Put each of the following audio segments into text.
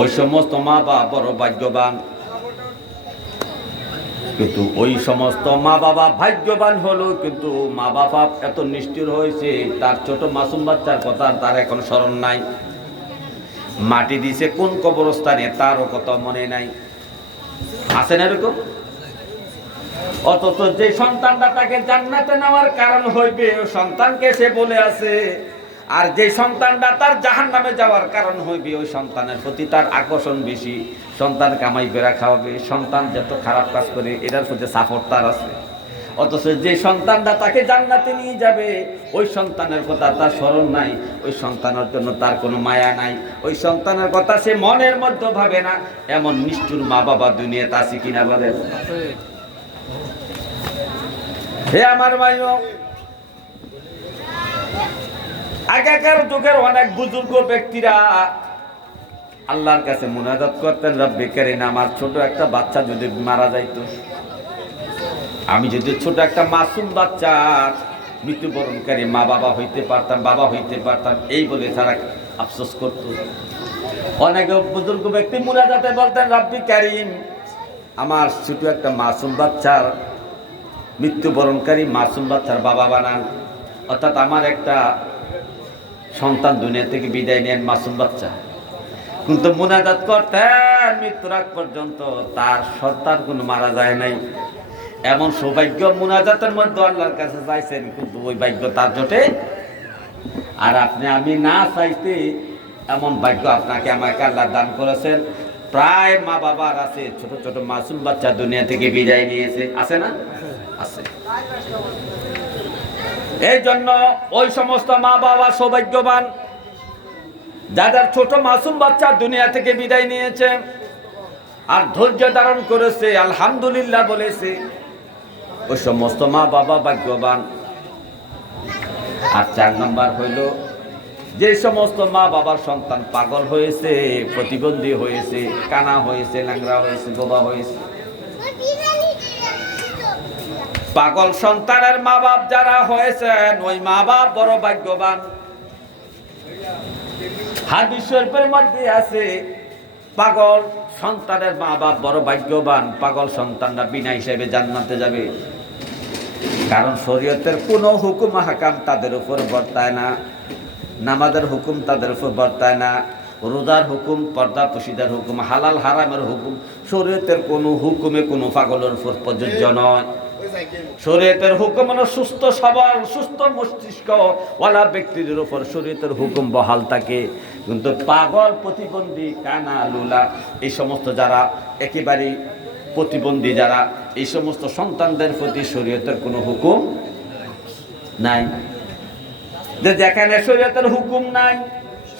ওই সমস্ত মা বাবা বড় ভাগ্যবান। কিন্তু ওই সমস্ত মা বাবা ভাগ্যবান হলো, কিন্তু মা বাবা এত নিষ্ঠুর হয়েছে, তার ছোট মাসুম বাচ্চার কথা তার এখন স্মরণ নাই। মাটি দিছে কোন কবরস্থানে তারও কথা মনে নাই। আছে না এরকম? অথচ যে সন্তানটা তাকে জান্নাতে নেওয়ার কারণ হইবে ওই সন্তানকে সে বলে আছে, আর যে সন্তানটা তার জাহান্নামে যাওয়ার কারণ হইবে ওই সন্তানের প্রতি তার আকর্ষণ বেশি। সন্তান কামাই বেড়া খাওয়াবে, সন্তান যত খারাপ কাজ করে এটার প্রতি সাপোর্ট তার আছে। অথচ যে সন্তানটা তাকে জান্নাতে নিয়ে যাবে ওই সন্তানের কথা তার স্মরণ নাই, ওই সন্তানের জন্য তার কোনো মায়া নাই, ওই সন্তানের কথা সে মনের মধ্যে ভাবে না। এমন নিষ্ঠুর মা বাবা দুনিয়াতে আছে কিনা বলেন? হে আমার ভাইও, আগেকার যুগের অনেক বুজুর্গ ব্যক্তিরা আল্লাহর কাছে মুনাজাত করতেন, রব্বি কারীম আমার ছোট একটা বাচ্চা যদি মারা যাইতো, আমি যদি ছোট একটা মাসুম বাচ্চা মৃত্যুবরণকারী মা বাবা হইতে পারতাম, বাবা হইতে পারতাম, এই বলে তারা আফসোস করত। অনেক বুজুর্গ ব্যক্তি মুনাজাতে বলতেন, রব্বি কারীম আমার ছোট একটা মাসুম বাচ্চার মৃত্যুবরণকারী মাসুম বাচ্চার বাবা বানান, অর্থাৎ আমার একটা সন্তান দুনিয়া থেকে বিদায় নেন মাসুম বাচ্চা। কিন্তু মুনাজাত করতেন মৃত্যুর আগ পর্যন্ত তার সন্তান কোনো মারা যায় নাই। এমন সৌভাগ্য মুনাজাতের মধ্যে আল্লাহর কাছে চাইছেন, কিন্তু ওই ভাগ্য তার জোটে। আর আপনি আমি না চাইতে এমন ভাগ্য আপনাকে আমাকে আল্লাহ দান করেছেন। প্রায় মা বাবার আছে ছোট ছোট মাসুম বাচ্চা দুনিয়া থেকে বিদায় নিয়েছে, আছে না? আছে। এই জন্য ওই সমস্ত মা বাবা সৌভাগ্যবান যাদের ছোট মাসুম বাচ্চা দুনিয়া থেকে বিদায় নিয়েছে আর ধৈর্য ধারণ করেছে, আলহামদুলিল্লাহ বলেছে, ওই সমস্ত মা বাবা ভাগ্যবান। আর 4 নম্বর হইল যে সমস্ত মা বাবার সন্তান পাগল হয়েছে, প্রতিবন্ধী হয়েছে, কানা হয়েছে, ল্যাংড়া হয়েছে, বোবা হয়েছে। পাগল সন্তানের মা বাপ যারা হয়েছেন ওই মা বাপ বড় ভাগ্যবান। হাদিস শরীফের মধ্যে আছে পাগল সন্তানের মা বাপ বড় ভাগ্যবান, পাগল সন্তানরা বিনা হিসেবে জান্নাতে যাবে। কারণ শরীয়তের কোনো হুকুম হাকাম তাদের উপর বর্তায় না, নামাজের হুকুম তাদের উপর বর্তায় না, রোজার হুকুম, পর্দা পুশিদার হুকুম, হালাল হারামের হুকুম, শরীয়তের কোনো হুকুমে কোনো পাগলের উপর প্রযোজ্য নয়। শরীয়তের হুকুম হলো সুস্থ সবল সুস্থ মস্তিষ্ক ওয়ালা ব্যক্তিদের উপর শরীয়তের হুকুম বহাল থাকে। কিন্তু পাগল, প্রতিবন্ধী, কানা, লুলা এই সমস্ত যারা একেবারে প্রতিবন্ধী যারা, এই সমস্ত সন্তানদের প্রতি শরীয়তের কোনো হুকুম নাই। যেখানে শরীয়তের হুকুম নাই,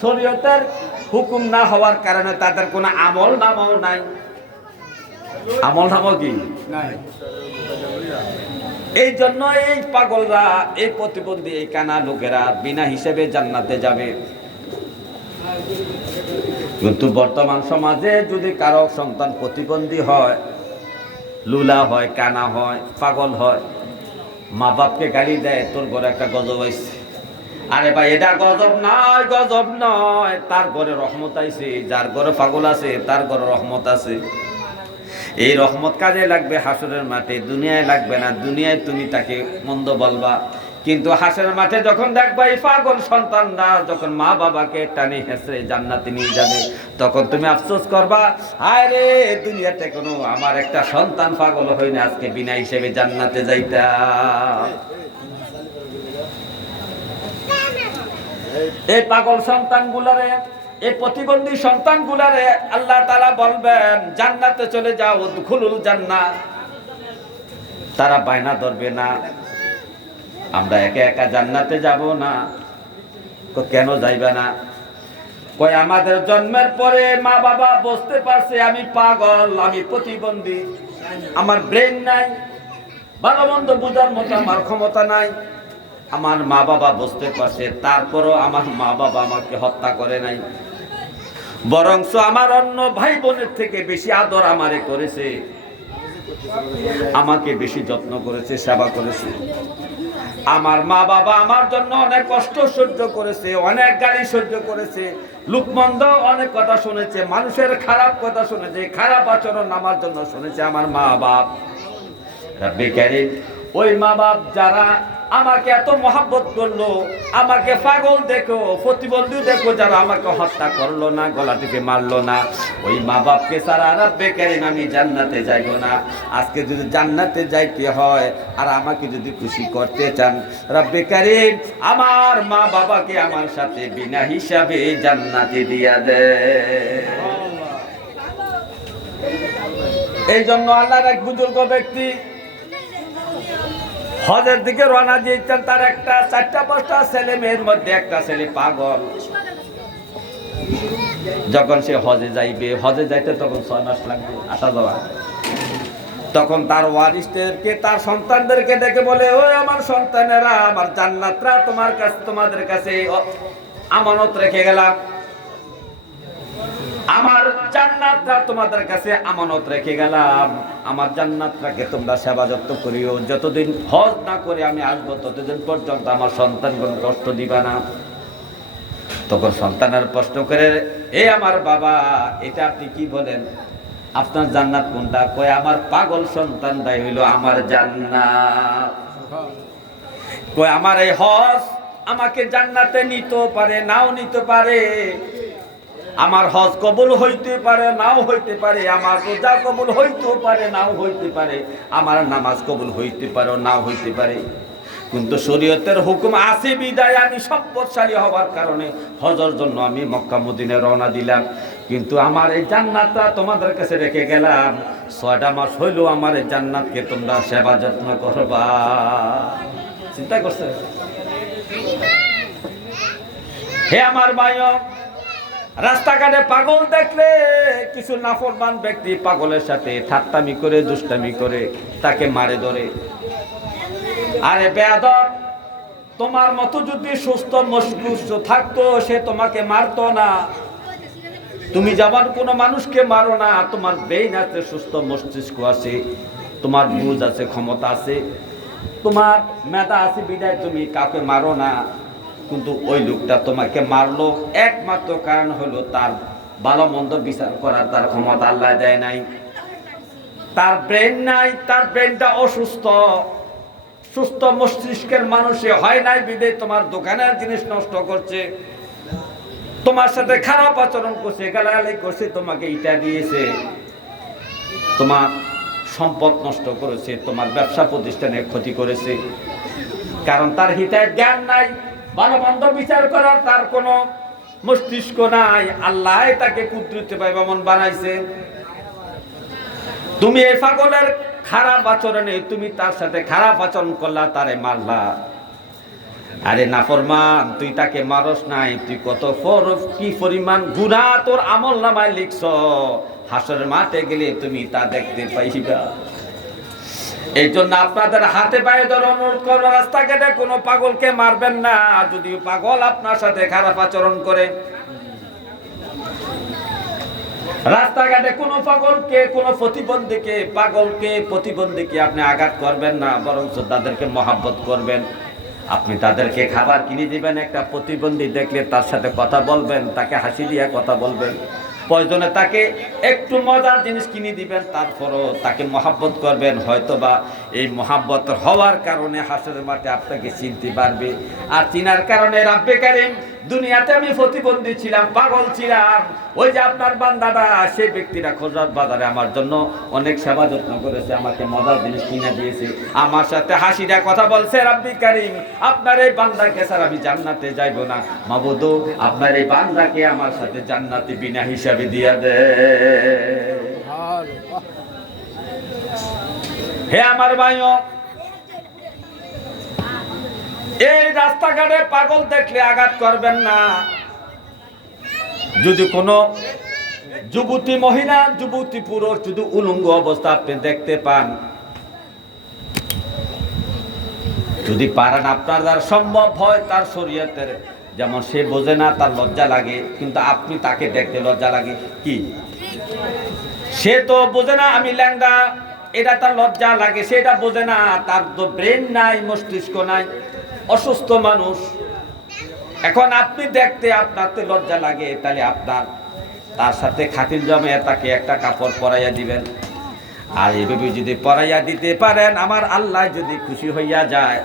শরীয়তের হুকুম না হওয়ার কারণে তাদের কোনো আমল নামাও নাই। আমল নামাও কি নাই। এই জন্য এই পাগলরা, এই প্রতিবন্ধী, এই কানা লোকেরা বিনা হিসেবে জান্নাতে যাবে। কিন্তু বর্তমান সমাজে যদি কারো সন্তান প্রতিবন্ধী হয়, লুলা হয়, কানা হয়, পাগল হয়, মা বাপকে গালি দেয়, তোর ঘরে একটা গজব আইছে। আরে ভাই এটা গজব নয়, গজব নয়, তার ঘরে রহমত আইছে। যার ঘরে পাগল আছে তার ঘরে রহমত আছে। এই রহমত কাজে লাগবে হাসরের মাঠে, দুনিয়ায় লাগবে না। দুনিয়ায় তুমি তাকে মন্দ বলবা, কিন্তু হাসরের মাঠে যখন দেখবা এই পাগল সন্তানরা যখন মা বাবাকে টানে হেসে জান্নাতে নিয়ে যাবে, তখন তুমি আফসোস করবা, হায় রে দুনিয়াতে কোনো আমার একটা সন্তান পাগল হয়নি, আজকে বিনা হিসেবে জান্নাতে যাইতাম। এই পাগল সন্তানগুলোরে, এই প্রতিবন্ধী সন্তানগুলারে আল্লাহ তাআলা বলবেন জান্নাতে চলে যাও, উদখুলুল জান্নাহ। তারা বায়না ধরবে না, আমরা একা একা জান্নাতে যাব না। কেন যাইবে না? কই আমাদের জন্মের পরে মা বাবা বুঝতে পারছে আমি পাগল, আমি প্রতিবন্ধী, আমার ব্রেন নাই, ভালো মন্দ বোঝার মতো আমার ক্ষমতা নাই। আমার মা বাবা বুঝতে পারছে, তারপরও আমার মা বাবা আমাকে হত্যা করে নাই, বরঞ্চ আমার অন্য ভাই বোনের থেকে বেশি আদর আমারে করেছে, আমাকে বেশি যত্ন করেছে, সেবা করেছে। আমার মা বাবা আমার জন্য অনেক কষ্ট সহ্য করেছে, অনেক গালি সহ্য করেছে, লুকমান অনেক কথা শুনেছে, মানুষের খারাপ কথা শুনেছে, খারাপ আচরণ আমার জন্য শুনেছে আমার মা বাপ। রব্বে কারীম, ওই মা বাপ যারা আমাকে এত মহাব্বত করলো, আমাকে পাগল দেখো, প্রতিবন্ধী দেখো, যারা আমাকে হত্যা করলো না, গলা টিপে মারলো না, ওই মা বাপকে ছাড়া রব্বে কারীম আমি জান্নাতে যাইব না। আজকে যদি জান্নাতে যাইতে হয় আর আমাকে যদি খুশি করতে চান, রব্বে কারীম আমার মা বাবাকে আমার সাথে বিনা হিসাবে জান্নাতে দিয়া দে। এই জন্য আল্লাহর এক বুজুর্গ ব্যক্তি হজের দিকে রওনা দিয়েছেন। তার একটা 4-5টা ছেলে মেয়ের মধ্যে একটা ছেলে পাগল। যখন সে হজে যাইতে তখন 6 মাস লাগবে আসা যাওয়া। তখন তার ওয়ারিসদেরকে, তার সন্তানদেরকে ডেকে বলে, ওই আমার সন্তানেরা, আমার জান্নাতরা তোমাদের কাছে আমানত রেখে গেলাম, আমার জান্নাতটা তোমাদের কাছে আমানত রেখে গেলাম। আমার জান্নাতটাকে তোমরা সেবা যত্ন করিও। যতদিন হজ না করে আমি আসবো ততদিন পর্যন্ত আমার সন্তানগণ কষ্ট দিবা না। তখন সন্তানের প্রশ্ন করে, এ আমার বাবা, এটা আপনি কি বলেন? আপনার জান্নাত কোনটা? কয় আমার পাগল সন্তানটাই হইল আমার জান্নাত। কয় আমার এই হজ আমাকে জান্নাতে নিতেও পারে, নাও নিতে পারে। আমার হজ কবুল হইতে পারে, নাও হইতে পারে। আমার রোজা কবুল হইতেও পারে, নাও হইতে পারে। আমার নামাজ কবুল হইতে পারে, নাও হইতে পারে। কিন্তু শরীয়তের হুকুম আছে বিদায় আমি সম্পদশালী হওয়ার কারণে হজের জন্য আমি মক্কা মদিনায় রওনা দিলাম। কিন্তু আমার এই জান্নাতটা তোমাদের কাছে রেখে গেলাম। 6টা মাস হইল আমার এই জান্নাতকে তোমরা সেবা যত্ন করবা। চিন্তা করছে? হে আমার ভাই, রাস্তাঘাটে পাগল দেখলে কিছু নাফরমান ব্যক্তি পাগলের সাথে ঠাট্টামি করে, দুষ্টামি করে, তাকে মারে ধরে। আরে বেয়াদব, তোমার মতো যদি সুস্থ মস্তিষ্ক থাকতো সে তোমাকে মারতো না। তুমি যেমন কোনো মানুষকে মারো না, তোমার ব্রেইন আছে, সুস্থ মস্তিষ্ক আছে, তোমার বুঝ আছে, ক্ষমতা আছে, তোমার মেধা আছে, বিদায় তুমি কাউকে মারো না। কিন্তু ওই লোকটা তোমাকে মারলো একমাত্র কারণ হলো তার ভালো মন্দ বিচার করার তার ক্ষমতা আল্লাহ দেয় নাই, তার ব্রেন নাই, তার ব্রেনটা অসুস্থ। সুস্থ মস্তিষ্কের মানুষে হয় নাই বিদায় তোমার দোকানের জিনিস নষ্ট করছে, তোমার সাথে খারাপ আচরণ করছে, গালাগালি করছে, তোমাকে ইটা দিয়েছে, তোমার সম্পদ নষ্ট করেছে, তোমার ব্যবসা প্রতিষ্ঠানে ক্ষতি করেছে। কারণ তার হিতায় জ্ঞান নাই, ভালো মন্দ বিচার করার তার কোনো মস্তিষ্ক নাই। আল্লাহ তাকে কুদরতে পায় এমন বানাইছে। তুমি এই পাগলের খারাপ আচরণে তুমি তার সাথে খারাপ আচরণ করলা, তারে মারলা। আরে নাফরমান, তুই তাকে মারস নাই, তুই কত কি পরিমাণ গুনাহ তোর আমল নামায় লিখছ, হাসরের মাঠে গেলে তুমি তা দেখতে পাইবা। এই জন্য আপনাদের হাতে পায়ে ধরে অনুরোধ করবো, রাস্তাঘাটে কোনো পাগলকে মারবেন না যদি পাগল আপনার সাথে খারাপ আচরণ করে। রাস্তাঘাটে কোনো পাগলকে, কোনো প্রতিবন্ধীকে, পাগলকে, প্রতিবন্ধীকে আপনি আঘাত করবেন না, বরং তাদেরকে মহাব্বত করবেন। আপনি তাদেরকে খাবার কিনে দিবেন, একটা প্রতিবন্ধী দেখলে তার সাথে কথা বলবেন, তাকে হাসি দিয়ে কথা বলবেন, প্রয়োজনে তাকে একটু মজার জিনিস কিনে দিবেন, তারপরও তাকে মহাব্বত করবেন। হয়তোবা এই মহাব্বত হওয়ার কারণে হাসরের মাঠে আপনাকে চিনতে পারবে। আর চিনার কারণে রব্বে কারীম, দুনিয়াতে আমি প্রতিবন্ধী ছিলাম, পাগল ছিলাম, ওই যে আপনার বান্দাটা, সেই ব্যক্তিরা খোঁজার বাজারে আমার জন্য অনেক সেবা যত্ন করেছে, আমাকে মজার জিনিস কিনে দিয়েছে, আমার সাথে হাসিটা কথা বলছে। রব্বে কারীম, আপনার এই বান্দাকে স্যার আমি জান্নাতে যাইব না, মাবুদ আপনার এই বান্দাকে আমার সাথে জান্নাতে বিনা হিসাবে দিয়া দে। হে আমার ভাইও, এই রাস্তাঘাটে পাগল দেখলে আঘাত করবেন না। যদি কোনো যুবতী মহিলা, যুবতী পুরুষ যদি উলঙ্গ অবস্থা আপনি দেখতে পান, যদি পারেন আপনার দ্বারা সম্ভব হয়, তার শরীয়তের যেমন সে বোঝে না, তার লজ্জা লাগে, কিন্তু আপনি তাকে দেখতে লজ্জা লাগে কি? সে তো বোঝে না আমি ল্যাংড়া, এটা তার লজ্জা লাগে, সেটা বোঝে না, তার তো ব্রেন নাই, মস্তিষ্ক নাই, অসুস্থ মানুষ। এখন আপনি দেখতে আপনার তো লজ্জা লাগে, তাহলে আপনার তার সাথে খাতির জমে তাকে একটা কাপড় পরাইয়া দিবেন। আর এইভাবে যদি পরাইয়া দিতে পারেন, আমার আল্লাহ যদি খুশি হইয়া যায়,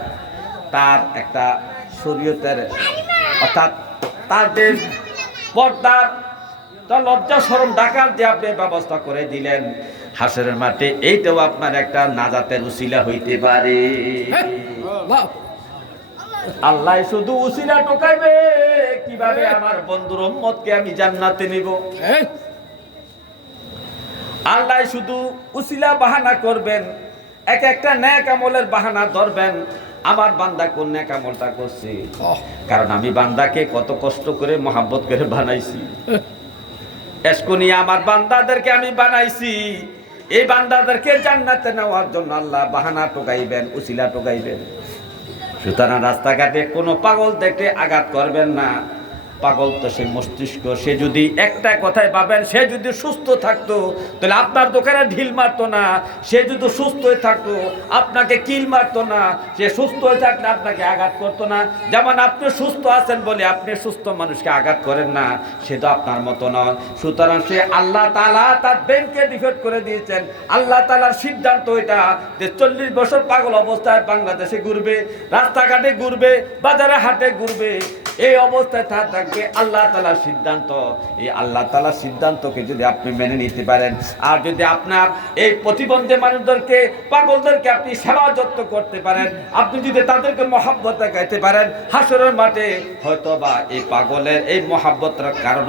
তার একটা শরীয়তের অর্থাৎ তার যে পর্দার তার লজ্জা শরম ঢাকার যে আপনি ব্যবস্থা করে দিলেন হাসরের মাঠে, এইটাও আপনার একটা নাজাতের উসিলা হইতে পারে। আল্লাহ শুধু উসিলা টোকাইবে কিভাবে আমার বন্ধুর উম্মতকে আমি জান্নাতে নিব। আল্লাহ শুধু উসিলা বাহানা করবেন, এক একটা নেক আমলের বাহানা ধরবেন। আমার বান্দা কোন নেক আমলটা করছে, কারণ আমি বান্দাকে কত কষ্ট করে মহাব্বত করে বানাইছি, এসকো নিয়ে আমার বান্দাদেরকে আমি বানাইছি। এই বান্দাদেরকে জান্নাতে নেওয়ার জন্য আল্লাহ বাহানা টোকাইবেন, উসিলা টোকাইবেন। সুতরাং রাস্তাঘাটে কোনো পাগল দেখে আঘাত করবেন না। পাগল তো সে মস্তিষ্ক, সে যদি একটা কথায় পাবেন, সে যদি সুস্থ থাকতো তাহলে আপনার দোকানে ঢিল মারতো না। সে যদি সুস্থ হয়ে থাকতো আপনাকে কিল মারতো না। সে সুস্থ হয়ে থাকলে আপনাকে আঘাত করতো না। যেমন আপনি সুস্থ আছেন বলে আপনি সুস্থ মানুষকে আঘাত করেন না, সে তো আপনার মতো নয়। সুতরাং সে আল্লাহ তাআলা তার ব্রেনকে ডিফেক্ট করে দিয়েছেন। আল্লাহ তাআলার সিদ্ধান্ত এটা যে 40 বছর পাগল অবস্থায় বাংলাদেশে ঘুরবে, রাস্তাঘাটে ঘুরবে, বাজারে হাটে ঘুরবে। এই অবস্থায় থাকবে আল্লাহ তাআলার সিদ্ধান্ত। এই আল্লাহ তাআলার সিদ্ধান্তকে যদি আপনি মেনে নিতে পারেন, আর যদি আপনার এই প্রতিবন্ধী মানুষদেরকে পাগলদেরকে আপনি সেবা যত্ন করতে পারেন, আপনি যদি তাদেরকে মহব্বত দেখাইতে পারেন, হাসরের মাঠে হয়তো বা এই পাগলের এই মহব্বতের কারণে